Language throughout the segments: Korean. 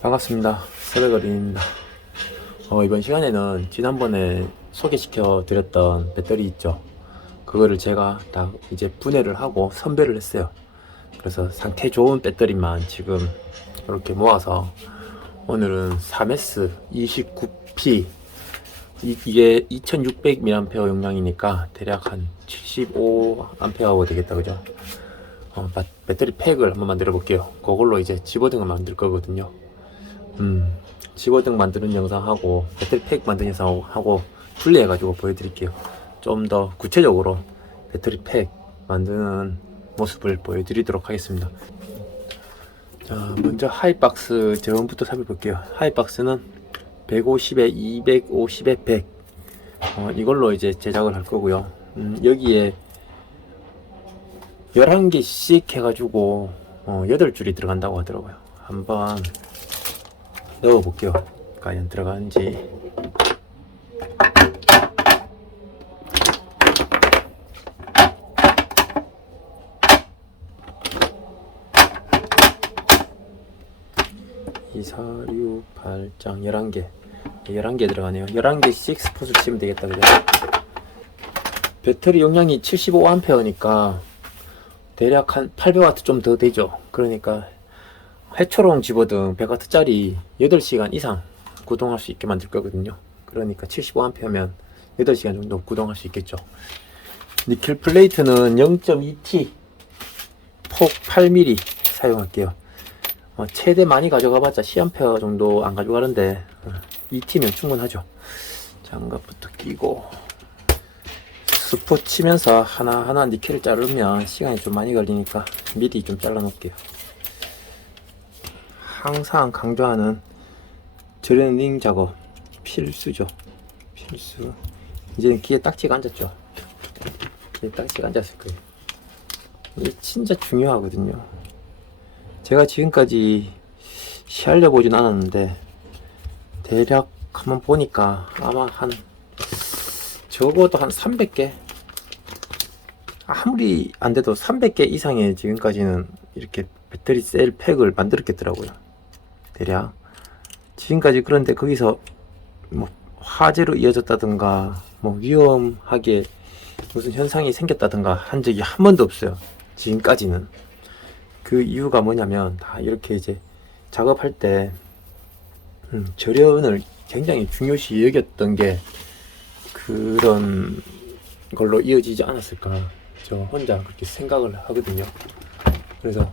반갑습니다. 새벽어린입니다. 이번 시간에는 지난번에 소개시켜 드렸던 배터리 있죠. 그거를 제가 다 이제 분해를 하고 선별을 했어요. 그래서 상태 좋은 배터리만 지금 이렇게 모아서 오늘은 3S29P 이게 2600mAh 용량이니까 대략 한 75Ah 되겠다, 그죠? 배터리 팩을 한번 만들어 볼게요. 그걸로 이제 집어등을 만들 거거든요. 집어등 만드는 영상하고 배터리 팩 만드는 영상하고 분리해가지고 보여드릴게요. 좀 더 구체적으로 배터리 팩 만드는 모습을 보여드리도록 하겠습니다. 자, 먼저 하이박스 제원부터 살펴볼게요. 하이박스는 150에 250에 100 이걸로 이제 제작을 할 거고요. 여기에 11개씩 해가지고 8줄이 들어간다고 하더라고요. 한번 넣어볼게요. 과연 들어가는지. 이, 4, 6, 8장 11개 11개 들어가네요. 11개씩 스폿을 치면 되겠다, 그죠? 배터리 용량이 75A니까 대략 한 800W 좀 더 되죠. 그러니까 해초롱 집어등 100W짜리 8시간 이상 구동할 수 있게 만들 거거든요. 그러니까 75A면 8시간 정도 구동할 수 있겠죠. 니켈 플레이트는 0.2T 폭 8mm 사용할게요. 최대 많이 가져가봤자 10A 정도 안 가져가는데 2T면 충분하죠. 장갑부터 끼고 스포 치면서 하나하나 니켈을 자르면 시간이 좀 많이 걸리니까 미리 좀 잘라 놓을게요. 항상 강조하는 드레닝 작업 필수죠. 필수. 이제는 귀에 딱지가 앉았죠. 귀에 딱지가 앉았을 거예요. 이게 진짜 중요하거든요. 제가 지금까지 시알려 보진 않았는데 대략 한번 보니까 아마 한 적어도 한 300개, 아무리 안 돼도 300개 이상의 지금까지는 이렇게 배터리 셀 팩을 만들었겠더라고요. 대략 지금까지. 그런데 거기서 뭐 화재로 이어졌다든가 뭐 위험하게 무슨 현상이 생겼다든가 한 적이 한 번도 없어요. 지금까지는. 그 이유가 뭐냐면 다 이렇게 이제 작업할 때 절연을 굉장히 중요시 여겼던 게 그런 걸로 이어지지 않았을까, 저 혼자 그렇게 생각을 하거든요. 그래서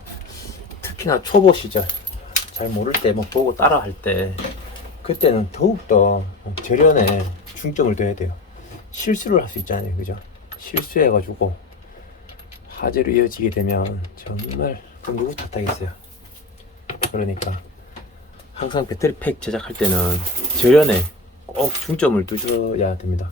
특히나 초보 시절 잘 모를 때 뭐 보고 따라 할 때 그때는 더욱더 절연에 중점을 둬야 돼요. 실수를 할 수 있잖아요, 그죠? 실수해가지고 화재로 이어지게 되면 정말 누구 탓하겠어요. 그러니까 항상 배터리 팩 제작할 때는 절연에 꼭 중점을 두셔야 됩니다.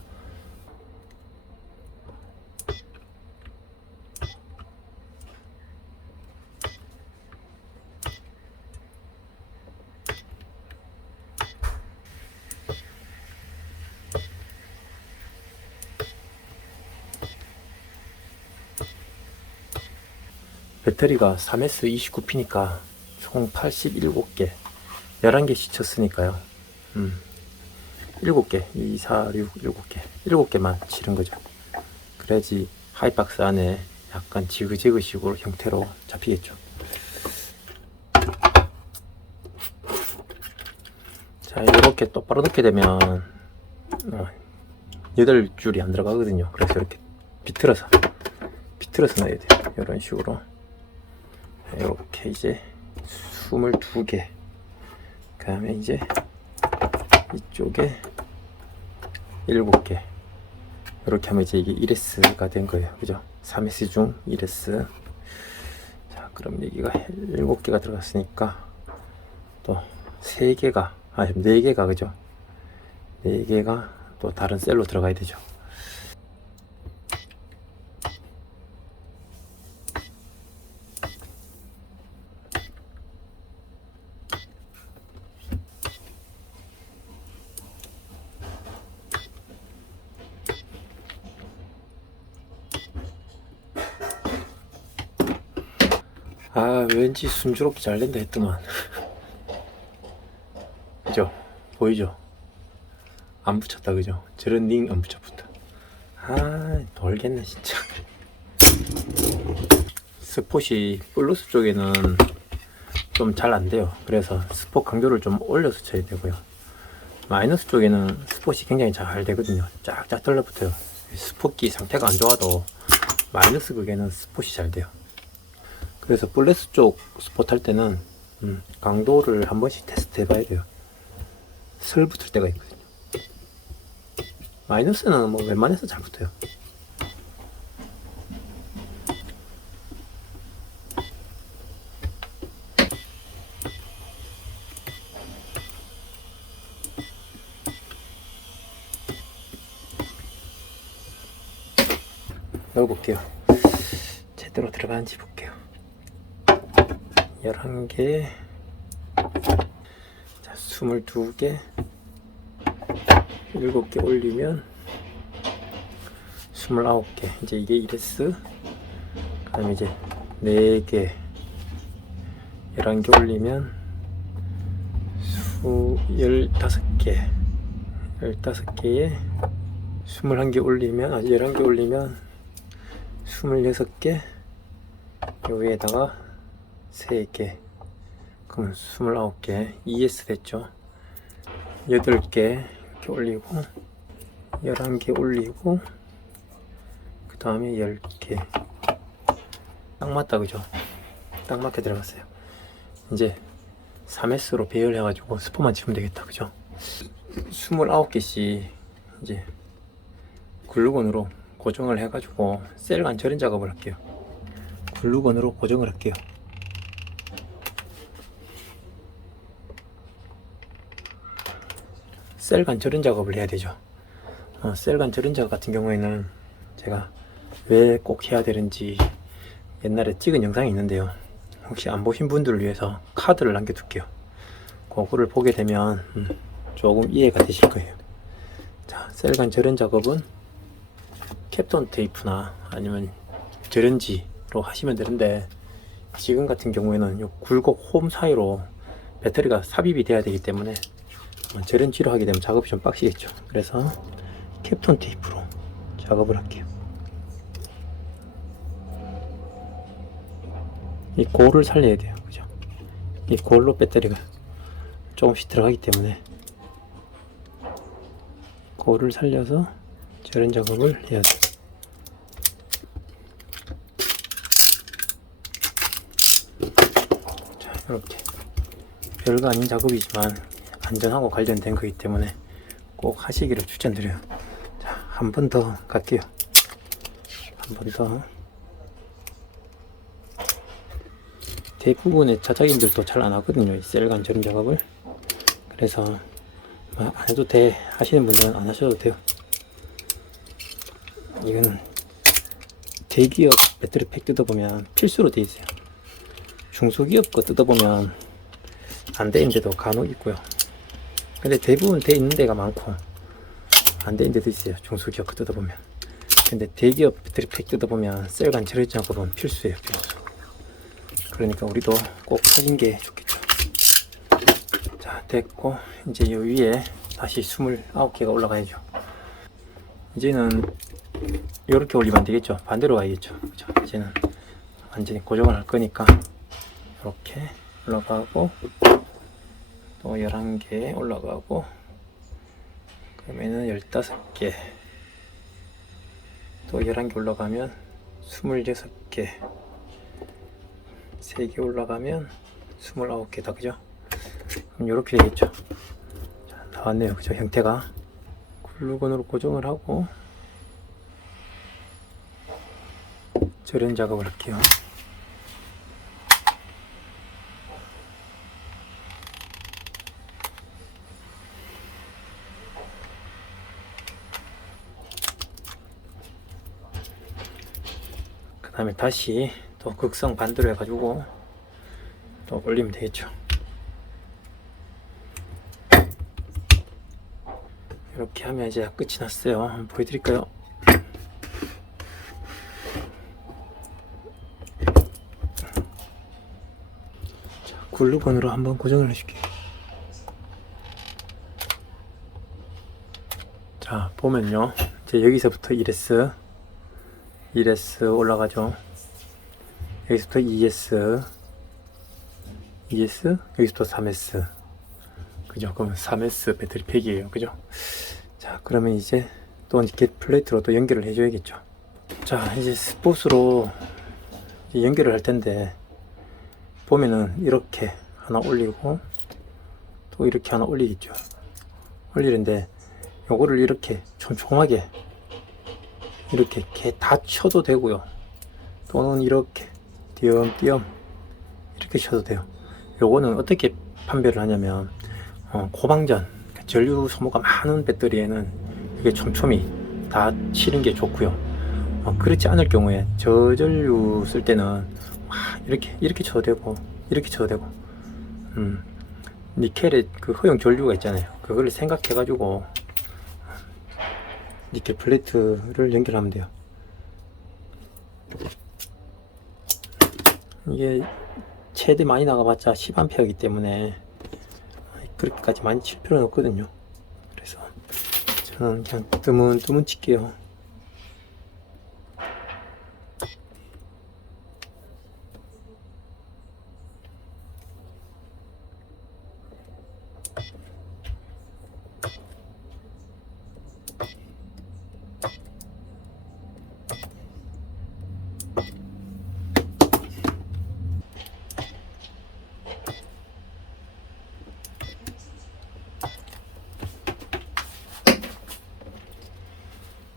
배터리가 3S29P니까 총 87개 11개씩 쳤으니까요. 7개 2, 4, 6, 7개 7개만 치른 거죠. 그래야지 하이박스 안에 약간 지그재그 식으로 형태로 잡히겠죠. 자, 이렇게 똑바로 넣게 되면 8줄이 안 들어가거든요. 그래서 이렇게 비틀어서 넣어야 돼요. 이런 식으로 이렇게 이제 22개, 그 다음에 이제 이쪽에 7개 이렇게 하면 이제 이게 1S가 된 거예요, 그죠? 3S 중 1S. 자, 그럼 여기가 7개가 들어갔으니까 또 3개가 4개가, 그죠? 4개가 또 다른 셀로 들어가야 되죠. 왠지 순조롭게 잘 된다 했더만. 그죠? 보이죠? 안 붙였다, 그죠? 저런 링 안 붙였다. 아, 돌겠네 진짜. 스폿이 플러스 쪽에는 좀 잘 안 돼요. 그래서 스폿 강도를 좀 올려서 쳐야 되고요. 마이너스 쪽에는 스폿이 굉장히 잘 되거든요. 쫙쫙 달라붙어요. 스폿기 상태가 안 좋아도 마이너스 극에는 스폿이 잘 돼요. 그래서 플러스 쪽 스폿 할 때는 강도를 한 번씩 테스트 해봐야 돼요. 슬 붙을 때가 있거든요. 마이너스는 뭐 웬만해서 잘 붙어요. 넣어볼게요. 제대로 들어가는지 볼게요. 11개, 자, 22개, 7개 올리면 29개. 이제 이게 1S, 그 다음에 이제 4개, 11개 올리면 15개, 15개에 21개 올리면, 11개 올리면 26개, 요 위에다가 3개, 그럼 29개, ES 됐죠. 8개 이렇게 올리고, 11개 올리고, 그 다음에 10개. 딱 맞다, 그죠? 딱 맞게 들어갔어요. 이제 3S로 배열해가지고 스포만 치면 되겠다, 그죠? 29개씩 이제 글루건으로 고정을 해가지고 셀간 절인 작업을 할게요. 글루건으로 고정을 할게요. 셀간 절인 작업을 해야 되죠. 셀간 절인 작업 같은 경우에는 제가 왜 꼭 해야 되는지 옛날에 찍은 영상이 있는데요. 혹시 안 보신 분들을 위해서 카드를 남겨둘게요. 그거를 보게 되면 조금 이해가 되실 거예요. 자, 셀간 절인 작업은 캡톤 테이프나 아니면 절연지로 하시면 되는데, 지금 같은 경우에는 요 굴곡 홈 사이로 배터리가 삽입이 돼야 되기 때문에 절연지로 하게 되면 작업이 좀 빡시겠죠. 그래서 캡톤 테이프로 작업을 할게요. 이 골을 살려야 돼요, 그죠? 이 골로 배터리가 조금씩 들어가기 때문에 골을 살려서 절연 작업을 해야 돼요. 자, 이렇게 별거 아닌 작업이지만 안전하고 관련된 거기 때문에 꼭 하시기를 추천드려요. 자, 한 번 더 갈게요. 한 번 더. 대부분의 자작인들도 잘 안 하거든요, 이 셀간 절임 작업을. 그래서 안 해도 돼 하시는 분들은 안 하셔도 돼요. 이건 대기업 배터리 팩 뜯어보면 필수로 돼 있어요. 중소기업 거 뜯어보면 안 돼 있는 데도 간혹 있고요. 근데 대부분 돼 있는 데가 많고 안 돼 있는 데도 있어요, 중소기업 거 뜯어보면. 근데 대기업 배터리 팩 뜯어보면 셀간 절임 작업은 필수예요, 필수. 그러니까 우리도 꼭 하신 게 좋겠죠. 자, 됐고 이제 이 위에 다시 29개가 올라가야죠. 이제는 이렇게 올리면 안 되겠죠. 반대로 가야겠죠. 그죠? 이제는 완전히 고정을 할 거니까 이렇게 올라가고, 또 11개 올라가고, 그러면은 15개, 또 11개 올라가면 26개, 3개 올라가면 29개다, 그죠? 그럼 이렇게 되겠죠. 자, 나왔네요, 그죠? 형태가. 글루건으로 고정을 하고 절연 작업을 할게요. 그 다음에 다시 또 극성 반대로 해가지고 또 올리면 되겠죠. 이렇게 하면 이제 끝이 났어요. 한번 보여드릴까요? 자, 글루건으로 한번 고정을 해줄게요. 자, 보면요. 이제 여기서부터 1S 올라가죠. 여기서부터 2S, 여기서부터 3S. 그죠? 그러면 3S 배터리 팩이에요. 그죠? 자, 그러면 이제 또 이렇게 플레이트로 또 연결을 해줘야겠죠. 자, 이제 스폿으로 연결을 할 텐데, 보면은 이렇게 하나 올리고, 또 이렇게 하나 올리겠죠. 올리는데, 요거를 이렇게 촘촘하게, 이렇게 다 쳐도 되고요. 또는 이렇게 띄엄띄엄 이렇게 쳐도 돼요. 요거는 어떻게 판별을 하냐면, 고방전, 전류 소모가 많은 배터리에는 이게 촘촘히 다 치는 게 좋고요. 그렇지 않을 경우에 저전류 쓸 때는 이렇게 쳐도 되고, 이렇게 쳐도 되고, 니켈의 그 허용 전류가 있잖아요. 그걸 생각해 가지고 니켈 플레이트를 연결하면 돼요. 이게 최대 많이 나가봤자 10A이기 때문에 그렇게까지 많이 칠 필요는 없거든요. 그래서 저는 그냥 뜨문뜨문 칠게요.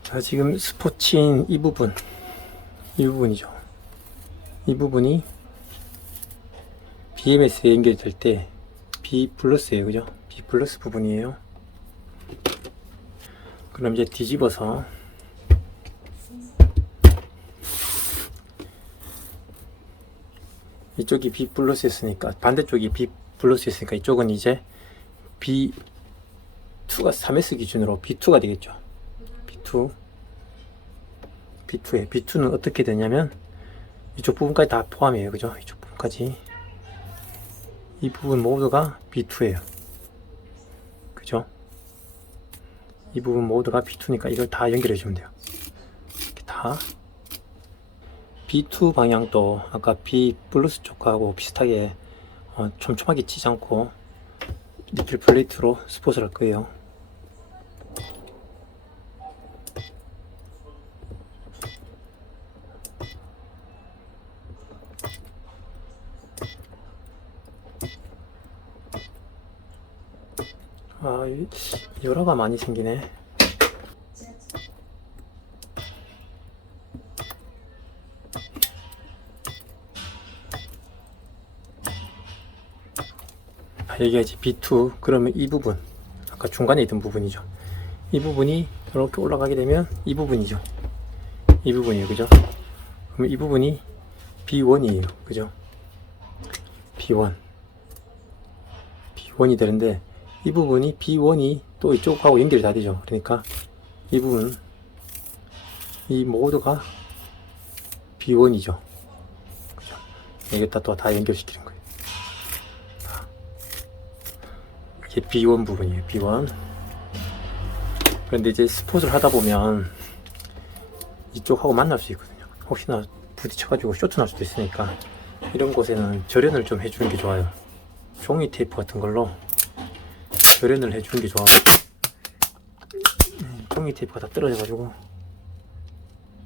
자, 지금 스포츠인 이 부분이죠. 이 부분이 BMS에 연결될 때 B 플러스예요. 그죠? B 플러스 부분이에요. 그럼 이제 뒤집어서 이쪽이 B 플러스였으니까, 반대쪽이 B 플러스였으니까 이쪽은 이제 B2가 3S 기준으로 B2가 되겠죠. B2는 어떻게 되냐면 이쪽 부분까지 다 포함이에요. 그죠? 이쪽 부분까지, 이 부분 모두가 B2예요. 그죠? 이 부분 모두가 B2니까 이걸 다 연결해 주면 돼요. 이렇게 다. B2 방향도 아까 B 플러스 쪽하고 비슷하게 촘촘하게 치지 않고 니켈 플레이트로 스폿을 할 거예요. 열화가 많이 생기네. 여기가 이제 B2, 그러면 이 부분, 아까 중간에 있던 부분이죠. 이 부분이 이렇게 올라가게 되면 이 부분이죠. 이 부분이에요. 그죠? 그러면 이 부분이 B1이에요. 그죠? B1이 되는데, 이 부분이 B1이 또 이쪽하고 연결이 다 되죠. 그러니까 이 부분, 이 모두가 B1이죠. 그죠? 여기다 또 다 연결시키는 거예요. 이게 B1 부분이에요. B1. 그런데 이제 스폿을 하다 보면 이쪽하고 만날 수 있거든요. 혹시나 부딪혀가지고 쇼트 날 수도 있으니까 이런 곳에는 절연을 좀 해주는 게 좋아요. 종이 테이프 같은 걸로 절연을 해주는 게 좋아요. 종이 테이프가 다 떨어져가지고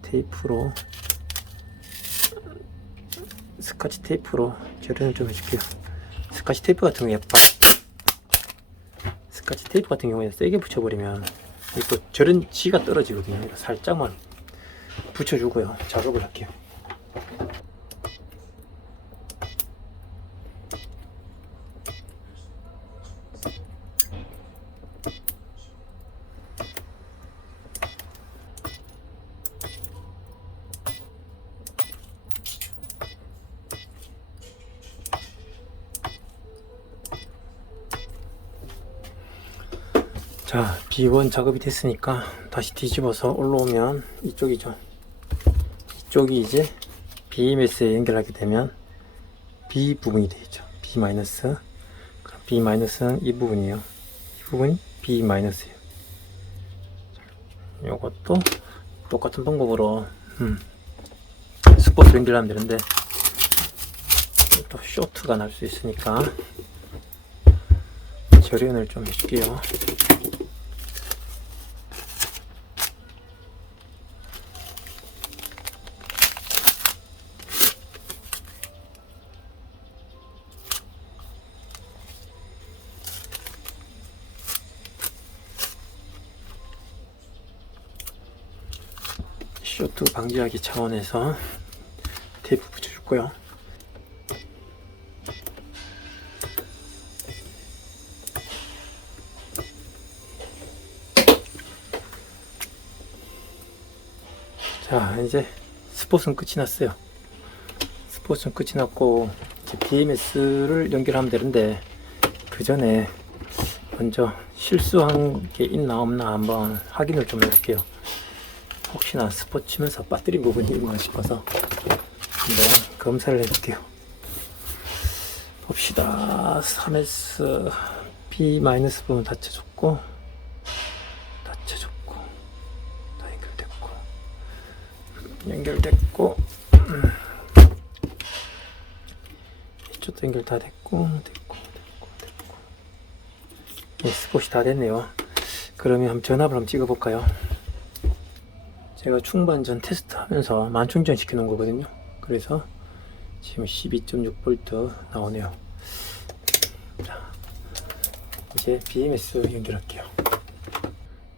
테이프로, 스카치 테이프로 절연을 좀 해줄게요. 스카치 테이프 같은 경우에 세게 붙여버리면 또 절연지가 떨어지거든요. 살짝만 붙여주고요. 작업을 할게요. 자, B1 작업이 됐으니까 다시 뒤집어서 올라오면 이쪽이죠. 이쪽이 이제 BMS에 연결하게 되면 B 부분이 되겠죠. B-. 그럼 B-는 이 부분이에요. 이 부분이 B-예요. 요것도 똑같은 방법으로 스포츠 연결하면 되는데 또 쇼트가 날 수 있으니까 절연을 좀 해줄게요. 쇼트 방지하기 차원에서 테이프 붙여줬고요. 자, 이제 스폿은 끝이 났어요. 스폿은 끝이 났고 이제 BMS를 연결하면 되는데 그 전에 먼저 실수한 게 있나 없나 한번 확인을 좀 해볼게요. 혹시나 스폿 치면서 빠뜨린 부분이 있나 싶어서 한번 검사를 해볼게요. 봅시다. 3S B- 부분 닫혀줬고 다 연결됐고 이쪽도 연결 다 됐고 네, 스폿이 다 됐네요. 그러면 한번 전압을 한번 찍어볼까요? 제가 충반전 테스트 하면서 만충전 시켜 놓은 거거든요. 그래서 지금 12.6V 나오네요. 자, 이제 BMS 연결할게요.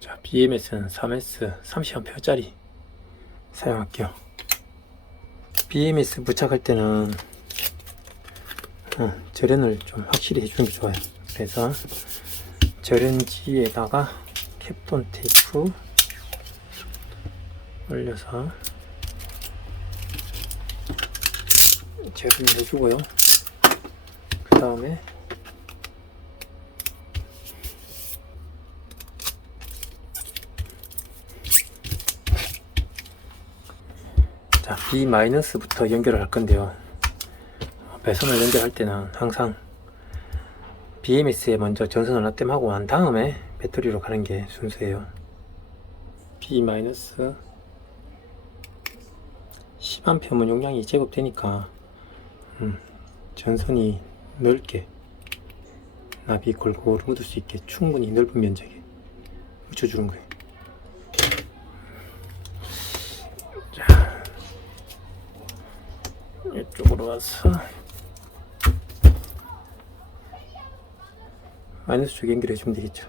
자, BMS는 3S 30A짜리 사용할게요. BMS 부착할 때는 절연을 좀 확실히 해주는 게 좋아요. 그래서 절연지에다가 캡톤 테이프 올려서 절연을 해주고요. 그 다음에 자, B-부터 연결을 할 건데요. 배선을 연결할 때는 항상 BMS에 먼저 전선을 납땜하고 난 다음에 배터리로 가는 게 순서예요. B- 10A면 용량이 제법 되니까 전선이 넓게 나비 골고루 묻을 수 있게 충분히 넓은 면적에 묻혀주는 거예요. 자, 이쪽으로 와서 마이너스 쪽 연결해 주면 되겠죠.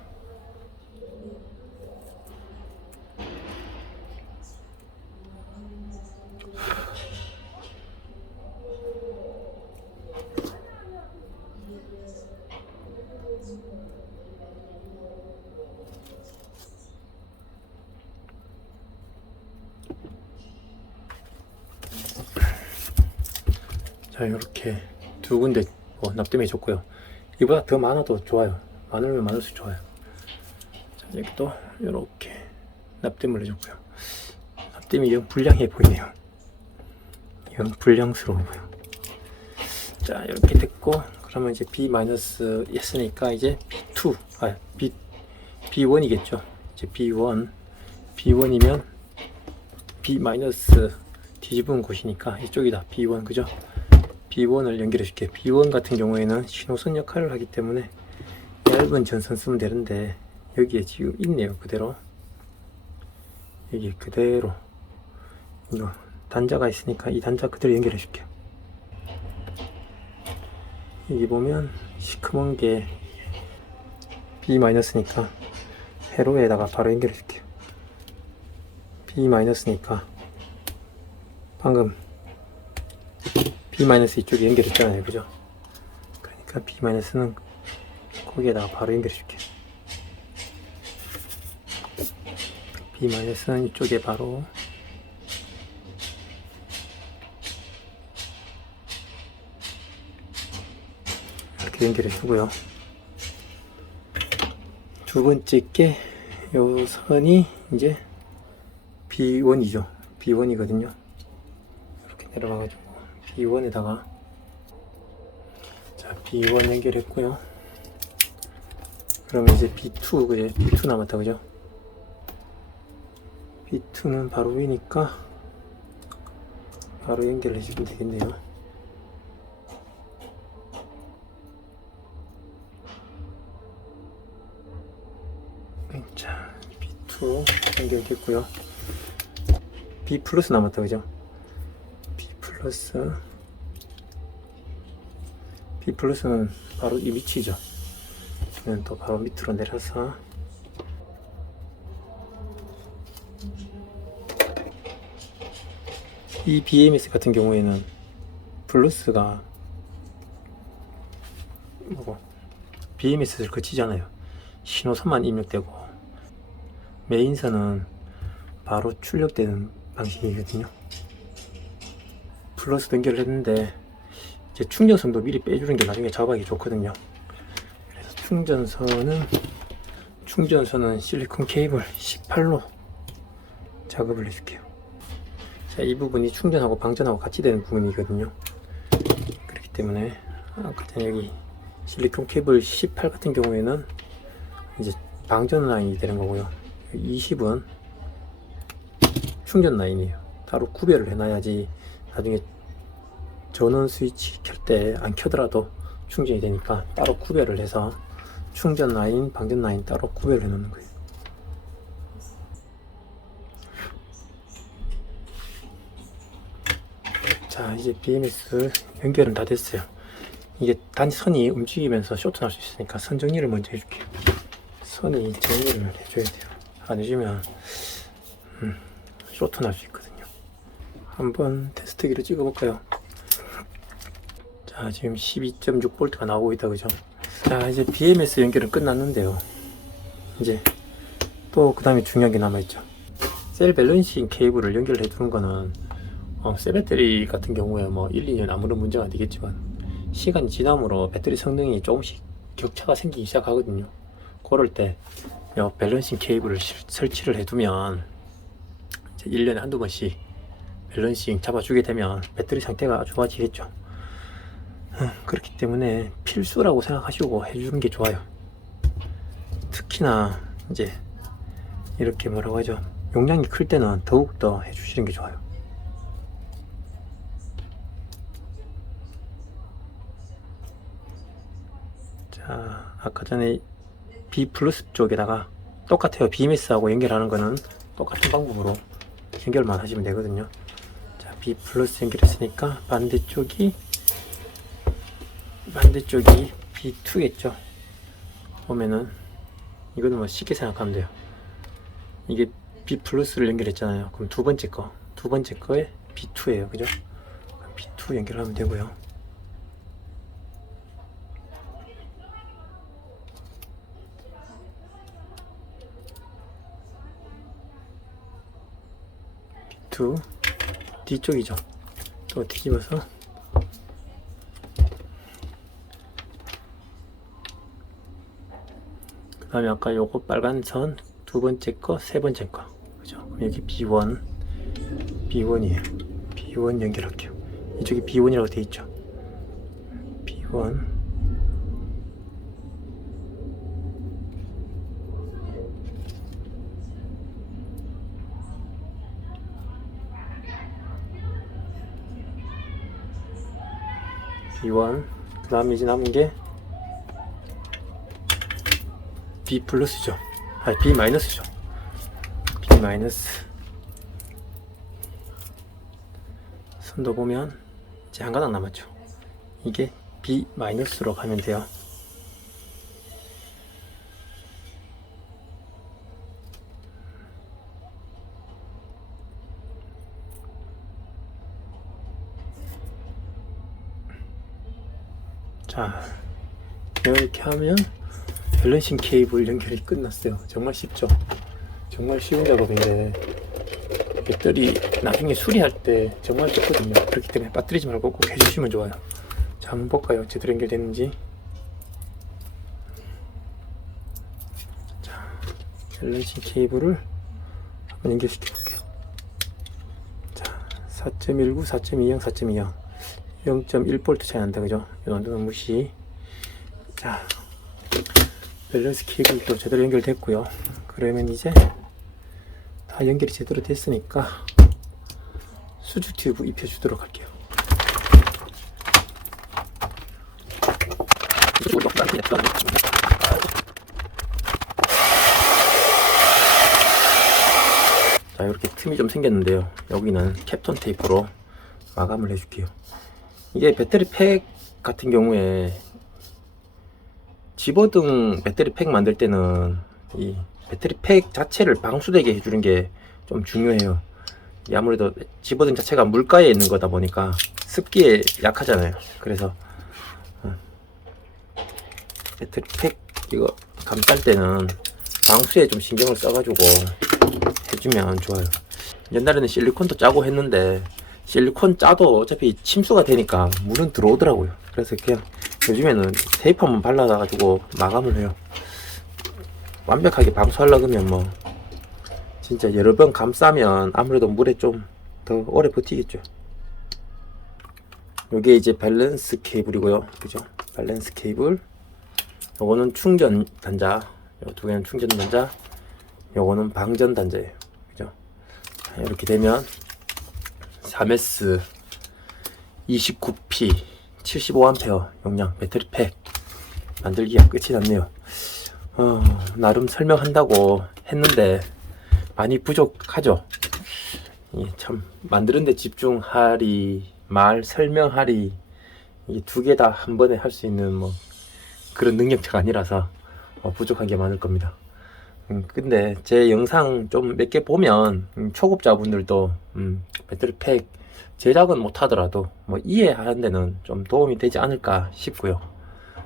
자, 이렇게 두 군데 납땜해 줬고요. 이보다 더 많아도 좋아요. 많으면 많을수록 좋아요. 자, 여기도 이렇게 납땜을 해줬고요. 납땜이 영 불량해 보이네요. 영 불량스러워 보여. 자, 이렇게 됐고, 그러면 이제 B-였으니까 이제 B2, B1이겠죠. 이제 B1이면 B- 뒤집은 곳이니까 이쪽이다. B1, 그죠? B1을 연결해 줄게. B1 같은 경우에는 신호선 역할을 하기 때문에 얇은 전선 쓰면 되는데 여기에 지금 있네요. 그대로 여기 그대로 이거 단자가 있으니까 이 단자 그대로 연결해 줄게요. 여기 보면 시커먼 게 B-니까 회로에다가 바로 연결해 줄게요. B-니까 방금 B- 이쪽에 연결했잖아요. 그죠? 그러니까 B-는 거기에다가 바로 연결해 줄게요. B-는 이쪽에 바로 이렇게 연결해 주고요. 두 번째 게 요 선이 이제 B1이죠. B1이거든요. 이렇게 내려가가지고 B1에다가 자, B1 연결했고요. 그러면 이제 B2, 그래? B2 남았다, 그죠? B2는 바로 위니까 바로 연결해 주면 되겠네요. 자, B2 연결됐고요. B 플러스 남았다, 그죠? B 플러스는 바로 이 위치죠. 이는 또 바로 밑으로 내려서 이 BMS 같은 경우에는 플러스가 뭐고 BMS를 거치잖아요. 신호선만 입력되고 메인선은 바로 출력되는 방식이거든요. 플러스 연결을 했는데 이제 충전선도 미리 빼주는 게 나중에 작업하기 좋거든요. 그래서 충전선은 실리콘 케이블 18로 작업을 해줄게요. 자, 이 부분이 충전하고 방전하고 같이 되는 부분이거든요. 그렇기 때문에 아까 전에 여기 실리콘 케이블 18 같은 경우에는 이제 방전 라인이 되는 거고요. 20은 충전 라인이에요. 따로 구별을 해놔야지 나중에 전원 스위치 켤 때 안 켜더라도 충전이 되니까 따로 구별을 해서 충전 라인, 방전 라인 따로 구별을 해 놓는 거예요. 자, 이제 BMS 연결은 다 됐어요. 이게 단선이 움직이면서 쇼트 날 수 있으니까 선 정리를 먼저 해줄게요. 선이 정리를 해줘야 돼요. 안 해주면 쇼트 날 수 있거든요. 한번 테스트기로 찍어볼까요? 자, 지금 12.6V가 나오고 있다, 그죠? 자, 이제 BMS 연결은 끝났는데요. 이제 또 그 다음에 중요한 게 남아있죠. 셀 밸런싱 케이블을 연결해 두는 거는 셀 배터리 같은 경우에 뭐 1, 2년 아무런 문제가 안 되겠지만 시간이 지남으로 배터리 성능이 조금씩 격차가 생기기 시작하거든요. 그럴 때 밸런싱 케이블을 설치를 해두면 이제 1년에 한두 번씩 밸런싱 잡아주게 되면 배터리 상태가 좋아지겠죠. 그렇기 때문에 필수라고 생각하시고 해주는 게 좋아요. 특히나 이제 이렇게 뭐라고 하죠, 용량이 클 때는 더욱더 해주시는 게 좋아요. 자, 아까 전에 B 플러스 쪽에다가 똑같아요. BMS하고 연결하는 거는 똑같은 방법으로 연결만 하시면 되거든요. 자, B 플러스 연결했으니까 반대쪽이 B2겠죠. 보면은 이거는 뭐 쉽게 생각하면 돼요. 이게 B 플러스를 연결했잖아요. 그럼 두 번째 거에 B2예요, 그죠? B2 연결하면 되고요. B2 뒤쪽이죠. 또 뒤집어서 그 다음에 아까 요거 빨간 선 두 번째 거, 세 번째 거, 그죠? 그럼 여기 B1이에요. B1 연결할게요. 이쪽이 B1이라고 되어 있죠. B1 B1, 그 다음에 이제 남은 게 B 플러스죠. 아니, B 마이너스죠. B 마이너스. 선도 보면 이제 한 가닥 남았죠. 이게 B 마이너스로 가면 돼요. 자, 이렇게 하면 밸런싱 케이블 연결이 끝났어요. 정말 쉽죠? 정말 쉬운 작업인데 배터리 나중에 수리할 때 정말 좋거든요. 그렇기 때문에 빠뜨리지 말고 꼭 해주시면 좋아요. 자, 한번 볼까요? 제대로 연결됐는지. 자, 밸런싱 케이블을 한번 연결시켜 볼게요. 자, 4.19, 4.20, 4.20 0.1V 차이 난다, 그죠? 이 정도는 무시. 자, 밸런스 케이블도 제대로 연결됐고요. 그러면 이제 다 연결이 제대로 됐으니까 수주 튜브 입혀주도록 할게요. 자, 이렇게 틈이 좀 생겼는데요. 여기는 캡톤 테이프로 마감을 해줄게요. 이게 배터리 팩 같은 경우에 집어등 배터리 팩 만들 때는 이 배터리 팩 자체를 방수되게 해주는 게 좀 중요해요. 아무래도 집어등 자체가 물가에 있는 거다 보니까 습기에 약하잖아요. 그래서 배터리 팩 이거 감쌀 때는 방수에 좀 신경을 써가지고 해주면 좋아요. 옛날에는 실리콘도 짜고 했는데 실리콘 짜도 어차피 침수가 되니까 물은 들어오더라고요. 그래서 그냥 요즘에는 테이프 한번 발라가지고 마감을 해요. 완벽하게 방수하려고 하면 뭐 진짜 여러 번 감싸면 아무래도 물에 좀 더 오래 버티겠죠. 요게 이제 밸런스 케이블이고요. 그죠? 밸런스 케이블. 요거는 충전 단자. 요 두 개는 충전 단자. 요거는 방전 단자예요. 그죠? 이렇게 되면 3S 29P 75A 용량 배터리 팩 만들기가 끝이 났네요. 나름 설명한다고 했는데 많이 부족하죠. 참 만드는데 집중하리 말 설명하리 이 두 개 다 한 번에 할 수 있는 뭐 그런 능력자가 아니라서 부족한 게 많을 겁니다. 근데 제 영상 좀 몇 개 보면 초급자분들도 배터리 팩 제작은 못하더라도 뭐 이해하는 데는 좀 도움이 되지 않을까 싶고요.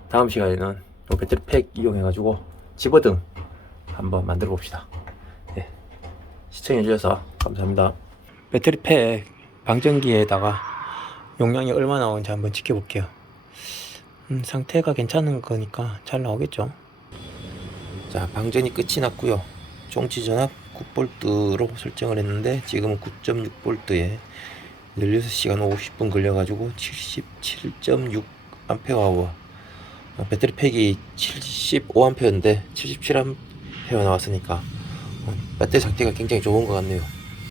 다음 시간에는 배터리 팩 이용해 가지고 집어등 한번 만들어 봅시다. 네. 시청해 주셔서 감사합니다. 배터리 팩 방전기에다가 용량이 얼마나 나오는지 한번 지켜볼게요. 상태가 괜찮은 거니까 잘 나오겠죠. 자, 방전이 끝이 났고요. 종치 전압 9V로 설정을 했는데 지금은 9.6V에 16시간 50분 걸려가지고 77.6Ah. 배터리 팩이 75A인데 77A 나왔으니까 배터리 상태가 굉장히 좋은 것 같네요.